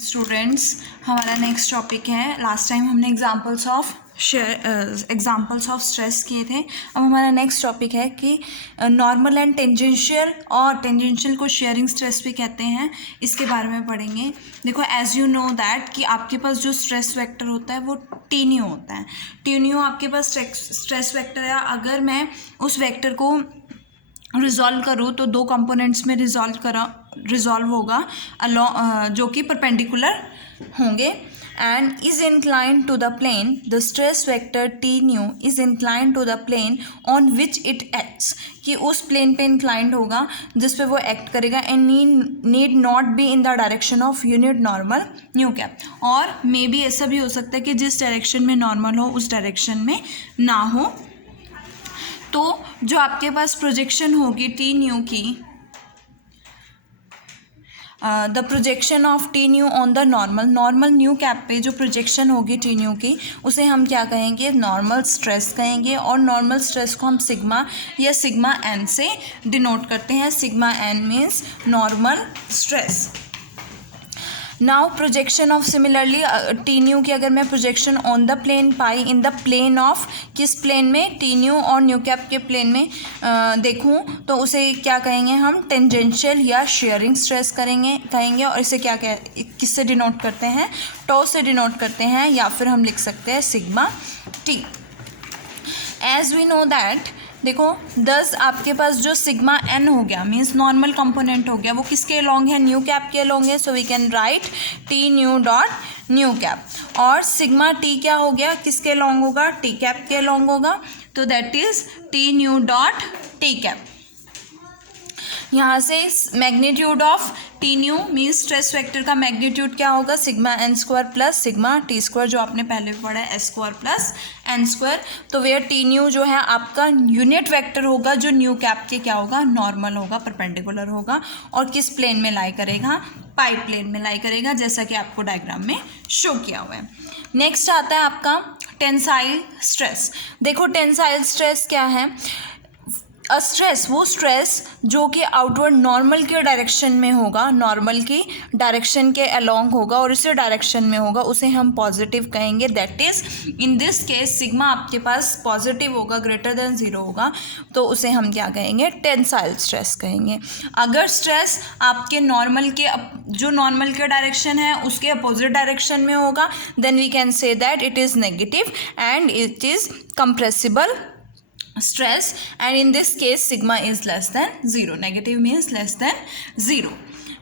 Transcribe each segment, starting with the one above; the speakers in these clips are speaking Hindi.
स्टूडेंट्स, हमारा नेक्स्ट टॉपिक है। लास्ट टाइम हमने एग्जांपल्स ऑफ स्ट्रेस किए थे। अब हमारा नेक्स्ट टॉपिक है कि नॉर्मल एंड टेंजेंशियल, और टेंजेंशियल को शेयरिंग स्ट्रेस भी कहते हैं, इसके बारे में पढ़ेंगे। देखो, एज यू नो दैट कि आपके पास जो स्ट्रेस वेक्टर होता है वो टी न्यू होता है। टी न्यू आपके पास स्ट्रेस वेक्टर है। अगर मैं उस वेक्टर को रिजॉल्व करूँ तो दो कंपोनेंट्स में रिजॉल्व होगा जो कि परपेंडिकुलर होंगे। And is inclined to the plane, the stress vector t nu is inclined to the plane on which it acts, कि उस प्लेन पे इंक्लाइंड होगा जिस पे वो एक्ट करेगा। And need not be in the direction of unit normal new cap, और मे बी ऐसा भी हो सकता है कि जिस डायरेक्शन में नॉर्मल हो उस डायरेक्शन में ना हो। तो जो आपके पास प्रोजेक्शन होगी टी न्यू की, the projection of t new on the normal new cap पे जो प्रोजेक्शन होगी टी न्यू की, उसे हम क्या कहेंगे? नॉर्मल स्ट्रेस कहेंगे। और नॉर्मल स्ट्रेस को हम सिग्मा या सिग्मा एन से डिनोट करते हैं। Sigma n means normal stress. Now projection of similarly t nu की अगर मैं projection on the plane pi in the plane of, किस प्लेन में? टी न्यू और न्यू कैप के प्लेन में देखूं तो उसे क्या कहेंगे हम? टेंजेंशियल या शेयरिंग स्ट्रेस कहेंगे। और इसे क्या किससे डिनोट करते हैं? टो से डिनोट करते हैं, या फिर हम लिख सकते हैं sigma t. As we know that, देखो 10 आपके पास जो सिग्मा एन हो गया मीन्स नॉर्मल कंपोनेंट हो गया, वो किसके अलोंग है? न्यू कैप के अलोंग है। So we can write t nu dot nu cap. और सिग्मा टी क्या हो गया? किसके अलोंग होगा? टी कैप के अलोंग होगा। तो that is t nu dot t cap. यहाँ से magnitude of t nu means stress vector का मैग्नीट्यूड क्या होगा? Sigma n square plus sigma t square, जो आपने पहले भी पढ़ा है, s square plus n square. तो वेयर टी न्यू जो है आपका यूनिट वेक्टर होगा, जो न्यू कैप के क्या होगा? नॉर्मल होगा, परपेंडिकुलर होगा। और किस प्लेन में लाई करेगा? पाई प्लेन में लाई करेगा, जैसा कि आपको डायग्राम में शो किया हुआ है। नेक्स्ट आता है आपका टेंसाइल स्ट्रेस। देखो टेंसाइल स्ट्रेस क्या है? स्ट्रेस, वो स्ट्रेस जो कि आउटवर्ड नॉर्मल के डायरेक्शन में होगा, नॉर्मल की डायरेक्शन के अलोंग होगा और इसी डायरेक्शन में होगा, उसे हम पॉजिटिव कहेंगे। That is in this case sigma आपके पास पॉजिटिव होगा, ग्रेटर देन 0 होगा, तो उसे हम क्या कहेंगे? टेंसाइल स्ट्रेस कहेंगे। अगर स्ट्रेस आपके नॉर्मल के जो नॉर्मल के डायरेक्शन है उसके अपोजिट डायरेक्शन में होगा, then we can say that it is negative and it is compressible stress, and in this case sigma is less than 0. Negative means less than 0.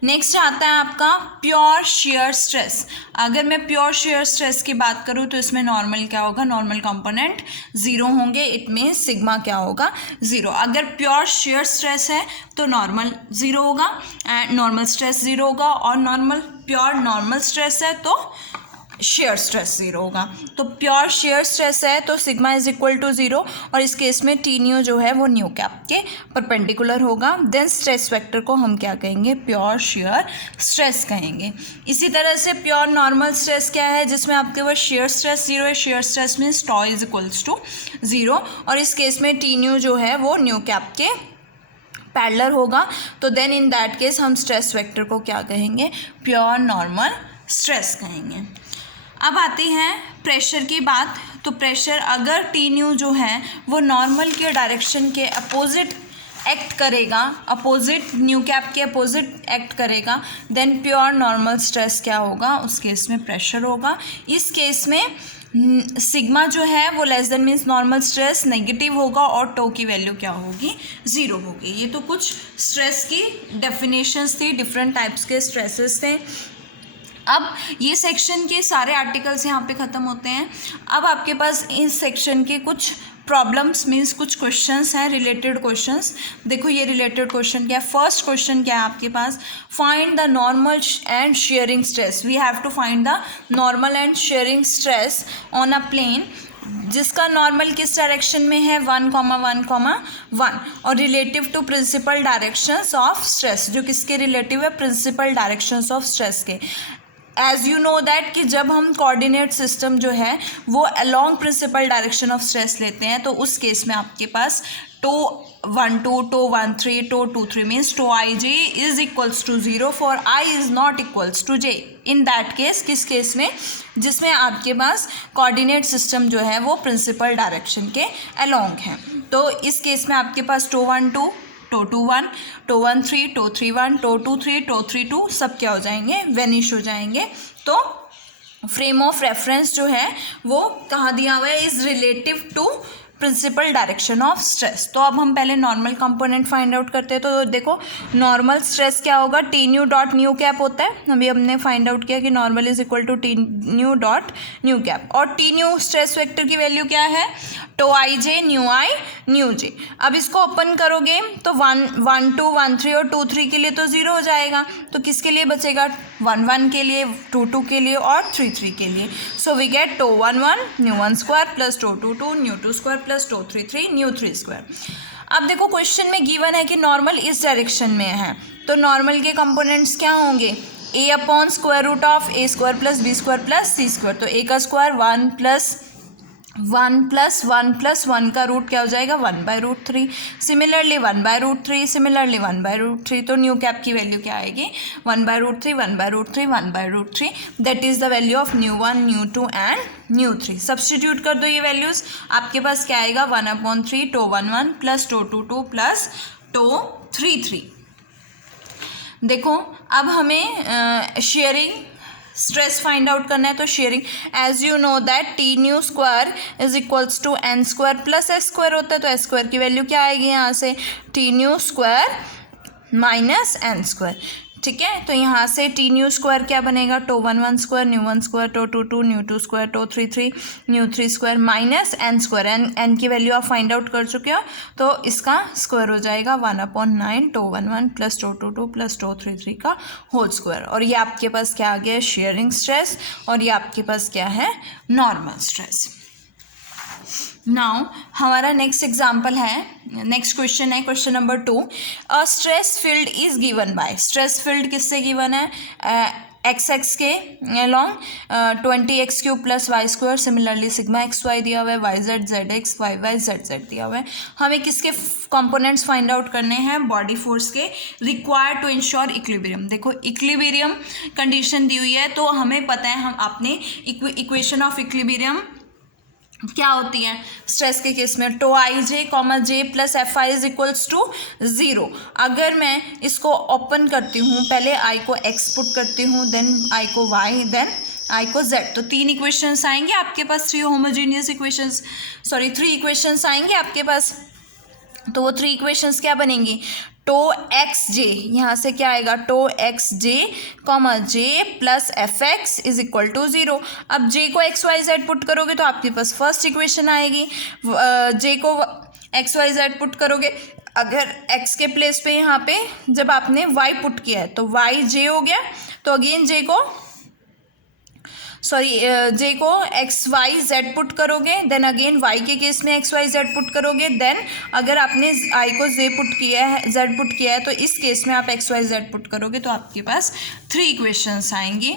Next आता है आपका प्योर शेयर स्ट्रेस। अगर मैं प्योर शेयर स्ट्रेस की बात करूँ तो इसमें नॉर्मल क्या होगा? नॉर्मल कंपोनेंट 0 होंगे। इट मीन्स सिग्मा क्या होगा? 0। अगर प्योर शेयर स्ट्रेस है तो नॉर्मल 0 होगा एंड नॉर्मल स्ट्रेस 0 होगा, और प्योर नॉर्मल स्ट्रेस है तो शेयर स्ट्रेस 0 होगा। तो प्योर शेयर स्ट्रेस है तो सिग्मा इज इक्वल टू 0, और इस केस में टी न्यू जो है वो न्यू कैप के परपेंडिकुलर होगा। देन स्ट्रेस वेक्टर को हम क्या कहेंगे? प्योर शेयर स्ट्रेस कहेंगे। इसी तरह से प्योर नॉर्मल स्ट्रेस क्या है? जिसमें आपके पास शेयर स्ट्रेस 0 है। Shear stress means tau is equals to 0, और इस केस में टी न्यू जो है वो न्यू कैप के पैरेलल होगा। तो देन इन दैट केस हम स्ट्रेस वेक्टर को क्या कहेंगे? प्योर नॉर्मल स्ट्रेस कहेंगे। अब आती हैं प्रेशर की बात। तो प्रेशर अगर टी न्यू जो है वो नॉर्मल के डायरेक्शन के अपोजिट एक्ट करेगा, अपोजिट न्यू कैप के अपोजिट एक्ट करेगा, देन प्योर नॉर्मल स्ट्रेस क्या होगा? उस केस में प्रेशर होगा। इस केस में सिग्मा जो है वो less than means normal stress negative होगा, और टो की वैल्यू क्या होगी? 0 होगी। ये तो कुछ स्ट्रेस की डेफिनेशंस थी, डिफरेंट टाइप्स के स्ट्रेसेस थे। अब ये सेक्शन के सारे आर्टिकल्स यहाँ पे ख़त्म होते हैं। अब आपके पास इस सेक्शन के कुछ प्रॉब्लम्स मीन्स कुछ क्वेश्चंस हैं, रिलेटेड क्वेश्चंस। देखो ये रिलेटेड क्वेश्चन क्या है? फर्स्ट क्वेश्चन क्या है आपके पास? Find the normal and shearing stress. We have to find the normal and shearing stress on a plane जिसका नॉर्मल किस डायरेक्शन में है? 1,1,1, और relative to principal directions of stress, जो किसके रिलेटिव है? प्रिंसिपल डायरेक्शंस ऑफ स्ट्रेस के। एज यू नो दैट कि जब हम कोऑर्डिनेट सिस्टम जो है वो along principal direction of stress लेते हैं, तो उस केस में आपके पास 2 1 2 2 1 3 2 2 3 means 2ij is equals to 0 for I is not equals to j. In that case, किस केस में, जिसमें आपके पास कोऑर्डिनेट सिस्टम जो है वो प्रिंसिपल डायरेक्शन के अलोंग है। तो इस केस में आपके पास 2 1 2 2 2 1 2 1 3 2 3 1 2 2 3 2 3 2 सब क्या हो जाएंगे, वेनिश हो जाएंगे। तो फ्रेम ऑफ रेफरेंस जो है वो कहाँ दिया हुआ है, is relative to principal direction of stress. तो अब हम पहले नॉर्मल कंपोनेंट फाइंड आउट करते हैं। तो देखो नॉर्मल स्ट्रेस क्या होगा, T nu dot nu cap होता है। अभी हमने फाइंड आउट किया कि normal is equal to T nu dot nu cap, और टी न्यू स्ट्रेस वेक्टर की वैल्यू क्या है, tau i j nu i nu j. अब इसको ओपन करोगे तो 1 1 2 1 3 और 2 3 के लिए तो 0 हो जाएगा। तो किसके लिए बचेगा, 1 1 के लिए, 2 2 के लिए और 3 3 के लिए। So we get tau 1 1 nu 1 square plus tau 2 2 nu 2 square plus tau 3 3 nu 3 square. अब देखो क्वेश्चन में गिवन है कि नॉर्मल इस डायरेक्शन में है, तो नॉर्मल के कंपोनेंट्स क्या होंगे, a upon square root of a square plus b square plus c square. तो a का स्क्वायर 1 प्लस 1 का रूट क्या हो जाएगा, 1/√3। Similarly 1/√3, similarly 1/√3। तो न्यू कैप की वैल्यू क्या आएगी, 1/√3 1/√3 1/√3, that is the value of nu 1 nu 2 and nu 3। Substitute कर दो ये वैल्यूज, आपके पास क्या आएगा, 1/3 tau 1 1 plus tau 2 2 plus tau 3 3। देखो अब हमें शेयरिंग स्ट्रेस फाइंड आउट करना है। तो shearing, as you know that t nu square is equals to n square plus s square होता है। तो एस स्क्वायर की वैल्यू क्या आएगी यहाँ से, t nu square minus n square. ठीक है, तो यहाँ से टी न्यू स्क्वायर क्या बनेगा, tau 1 1 square nu 1 square tau 2 2 nu 2 square tau 3 3 nu 3 square minus n square. N की वैल्यू आप फाइंड आउट कर चुके हो, तो इसका स्क्वायर हो जाएगा 1/9 tau 1 1 plus tau 2 2 plus tau 3 3 का होल स्क्वायर। और ये आपके पास क्या आ गया, शेयरिंग स्ट्रेस, और ये आपके पास क्या है, नॉर्मल स्ट्रेस। नाउ हमारा नेक्स्ट एग्जाम्पल है, नेक्स्ट क्वेश्चन है question number 2। A stress field is given by, stress field किससे गिवन है, एक्स एक्स के along 20x³ plus y square. Similarly sigma x y दिया हुआ है, y z z x y y z z दिया हुआ है। हमें किसके कंपोनेंट्स फाइंड आउट करने हैं, बॉडी फोर्स के, रिक्वायर्ड टू इंश्योर इक्विलिब्रियम। देखो इक्विलिब्रियम कंडीशन दी हुई है, तो हमें पता है, हम अपने इक्वेशन ऑफ इक्विलिब्रियम क्या होती है स्ट्रेस के केस में, tau i j comma j plus f i is equals to 0। अगर मैं इसको ओपन करती हूँ, पहले आई को एक्स पुट करती हूँ, देन आई को वाई, देन आई को जेड, तो 3 इक्वेशंस आएंगे आपके पास, 3 होमोजीनियस इक्वेशंस, 3 इक्वेशंस आएंगे आपके पास। तो वो 3 इक्वेशंस क्या बनेंगी, टो एक्स जे, यहाँ से क्या आएगा, tau x j comma j plus f x is equal to 0। अब जे को एक्स वाई जेड पुट करोगे तो आपके पास फर्स्ट इक्वेशन आएगी, जे को एक्स वाई जेड पुट करोगे, अगर एक्स के प्लेस पे यहाँ पे जब आपने वाई पुट किया है तो वाई जे हो गया, तो अगेन जे को एक्स वाई जेड पुट करोगे, देन अगेन वाई के केस में एक्स वाई जेड पुट करोगे, देन अगर आपने आई को जे पुट किया है, जेड पुट किया है, तो इस केस में आप एक्स वाई जेड पुट करोगे, तो आपके पास 3 इक्वेशंस आएंगी।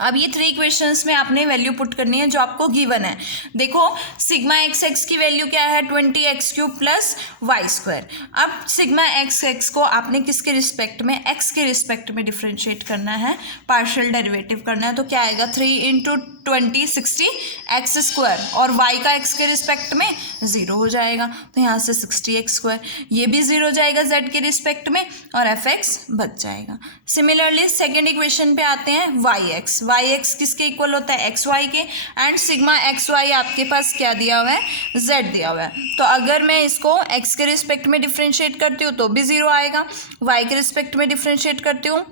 अब ये 3 इक्वेशंस में आपने वैल्यू पुट करनी है जो आपको गिवन है। देखो सिग्मा एक्स एक्स की वैल्यू क्या है, 20x³ प्लस वाई स्क्वायर। अब सिग्मा एक्स एक्स को आपने किसके रिस्पेक्ट में, एक्स के रिस्पेक्ट में डिफ्रेंशिएट करना है, पार्शियल डेरिवेटिव करना है। तो क्या आएगा, 3 × 20 60 एक्स स्क्वायर, और वाई का एक्स के रिस्पेक्ट में 0 हो जाएगा, तो यहाँ से 60x², ये भी 0 हो जाएगा जेड के रिस्पेक्ट में, और एफ एक्स बच जाएगा। सिमिलरली सेकेंड इक्वेशन पे आते हैं, वाई एक्स किसके इक्वल होता है, एक्स वाई के, एंड सिग्मा एक्स वाई आपके पास क्या दिया हुआ है, जेड दिया हुआ है। तो अगर मैं इसको एक्स के रिस्पेक्ट में डिफ्रेंशिएट करती हूँ तो भी 0 आएगा, वाई के रिस्पेक्ट में डिफ्रेंशिएट करती हूँ,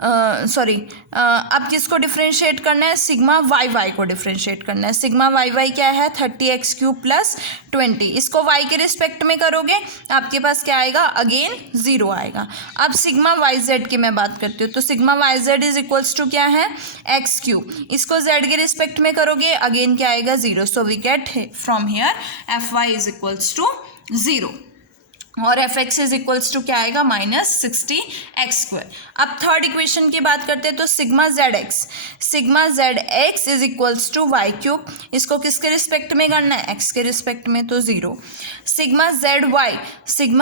अब किसको डिफ्रेंशिएट करना है, सिग्मा वाई वाई को डिफ्रेंशिएट करना है। सिग्मा वाई वाई क्या है, 30x³ प्लस 20, इसको वाई के रिस्पेक्ट में करोगे आपके पास क्या आएगा, अगेन 0 आएगा। अब सिग्मा वाई जेड की मैं बात करती हूँ, तो sigma y z is equals to क्या है, x³, इसको जेड के रिस्पेक्ट में करोगे, अगेन क्या आएगा, 0। So we get from here f y is equals to 0। और f x is equals to क्या आएगा -60x²। अब थर्ड इक्वेशन की बात करते हैं तो sigma z x is equals to y³। इसको किसके रिस्पेक्ट में करना है, x के रिस्पेक्ट में, तो 0। Sigma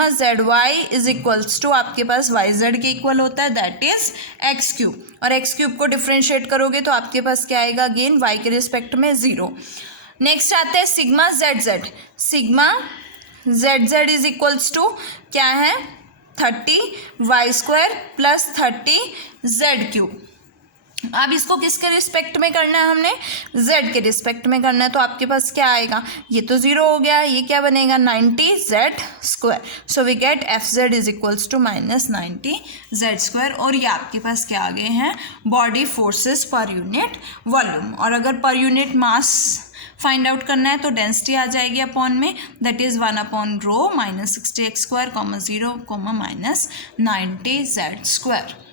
z y is equals to आपके पास yz के इक्वल होता है, दैट इज x³ और x³ को डिफ्रेंशिएट करोगे तो आपके पास क्या आएगा, अगेन y के रिस्पेक्ट में 0। नेक्स्ट आता है sigma z is equals to क्या है 30y² प्लस 30z³। अब इसको किसके रिस्पेक्ट में करना है, हमने z के रिस्पेक्ट में करना है, तो आपके पास क्या आएगा, ये तो 0 हो गया, ये क्या बनेगा 90z²। So we get fz is equals to -90z²। और ये आपके पास क्या आ गए हैं, बॉडी फोर्सेस पर यूनिट वॉल्यूम। और अगर per unit mass find out करना है तो डेंसिटी आ जाएगी अपॉन में, दैट इज 1/ρ -60x², 0, -90z²।